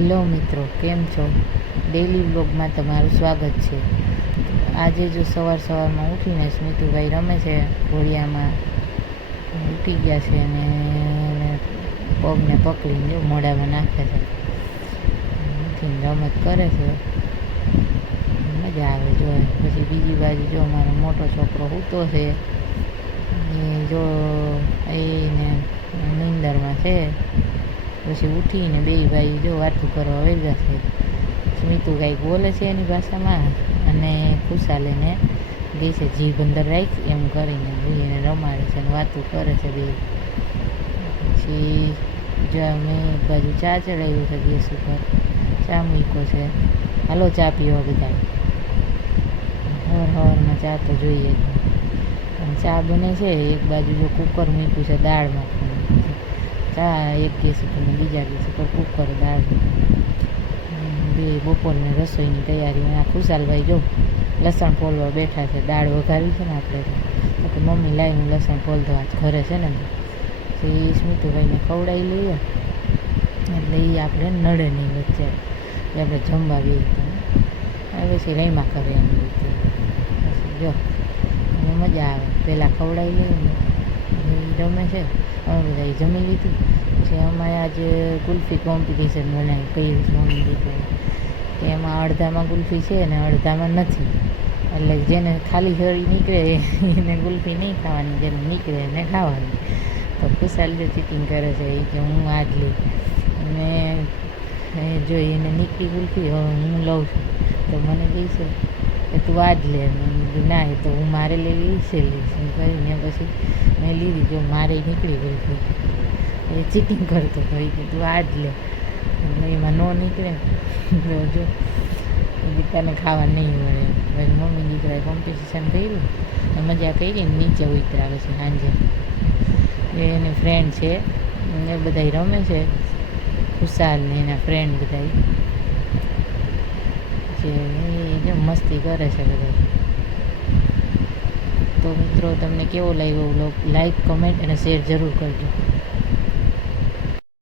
Hello મિત્રો, કેમ છો? ડેલી વ્લોગમાં તમારું સ્વાગત છે. આજે જો સવારમાં ઉઠીને સ્મિતુભાઈ રમે છે ઘોડિયામાં. ઉઠી ગયા છે અને પગને પકડીને જો મોઢામાં નાખે છે. ઉઠીને રમત કરે છે, મજા આવે જો. પછી બીજી બાજુ જો મારો મોટો છોકરો સૂતો છે, એ જો એને નીંદરમાં છે. પછી ઉઠીને બે ભાઈ જો વાતું કરવા વેગા છે. સ્મિતુ કાંઈક બોલે છે એની ભાષામાં અને ખુશાલીને દે છે જીભ અંદર રાખ એમ કરીને એને રમાડે છે અને વાતું કરે છે બે. પછી જો મેં એક બાજુ ચા ચડાવ્યું છે ગેસ ઉપર, ચા મૂક્યો છે. હાલો ચા પીવા બધા. હવારમાં ચા તો જોઈએ. ચા બને છે, એક બાજુ જો કુકર મૂક્યું છે દાળમાં. ચા એક ગેસ ઉપર ને બીજા ગેસ ઉપર કુકર દાળ. બે બપોરની રસોઈની તૈયારી. આ ખુશાલભાઈ જો લસણ ફોલવા બેઠા છે. દાળ વઘારી છે ને આપણે તો મમ્મી લાવી હું લસણ ફોલ દો, આજ ઘરે છે ને. પછી સ્મિતુભાઈને ખવડાવી લઈએ એટલે એ આપણે નડે નહીં વચ્ચે, એટલે આપણે જમવા બી પછી રહીમાં કરે એમ રીતે. પછી જો એને મજા આવે. પહેલાં ખવડાવી લઈએ ને એ રમે છે. અમે બધા જમી લીધું. પછી અમારે આજે કુલ્ફી કોમ્પિટિશન બનાવી કઈ મમ્મી દીકરી. એમાં અડધામાં કુલ્ફી છે ને અડધામાં નથી. એટલે જેને ખાલી શરીર નીકળે એને કુલ્ફી નહીં ખાવાની, જેને નીકળે એને ખાવાની. તો ખુશાલ જો ચીટિંગ કરે છે એ કે હું આ જ લઈ. અને જો એને નીકળી કુલ્ફી હવે હું લઉં છું તો મને કહીશે કે તું આ જ લે. ના એ તો હું મારે લઈશ એમ કરીને પછી મેં લીધી. જો મારે નીકળી કુલ્ફી, એ ચીટિંગ કરતો ભાઈ કે તું આ જ લે. એમાં ન નીકળે તો જો દીકરાને ખાવા નહીં મળે. ભાઈ મમ્મી દીકરાએ કોમ્પિટિશન કર્યું, મજા કરી ને નીચે ઉતરાવે છે સાંજે. એને ફ્રેન્ડ છે એ બધા રમે છે, ખુશાલ ને એના ફ્રેન્ડ બધા જે મસ્તી કરે છે બધા. તો મિત્રો, તમને કેવો લાગ્યો વ્લોગ? લાઈક, કમેન્ટ અને શેર જરૂર કરજો.